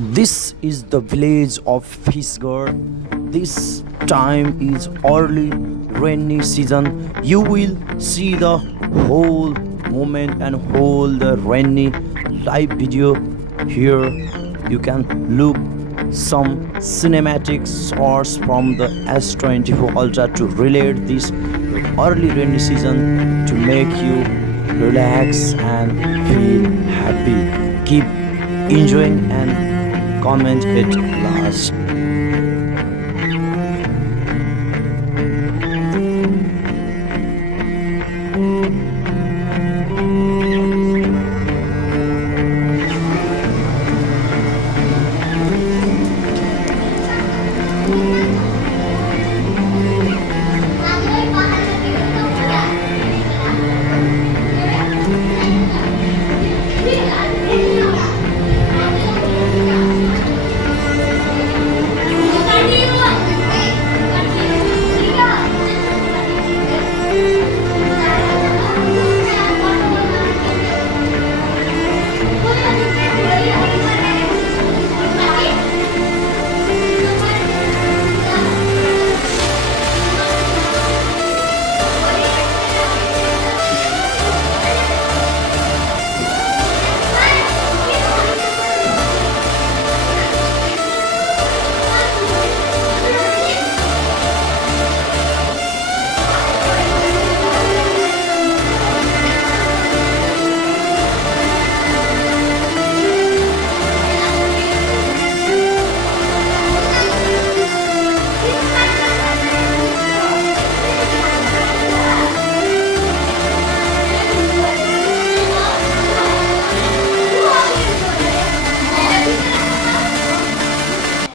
This is the village of Fisgar. This time is early rainy season. You will see the whole moment and whole the rainy live video here. You can look some cinematic source from the S24 Ultra to relate this early rainy season to make you relax and feel happy. Keep enjoying and comment it last.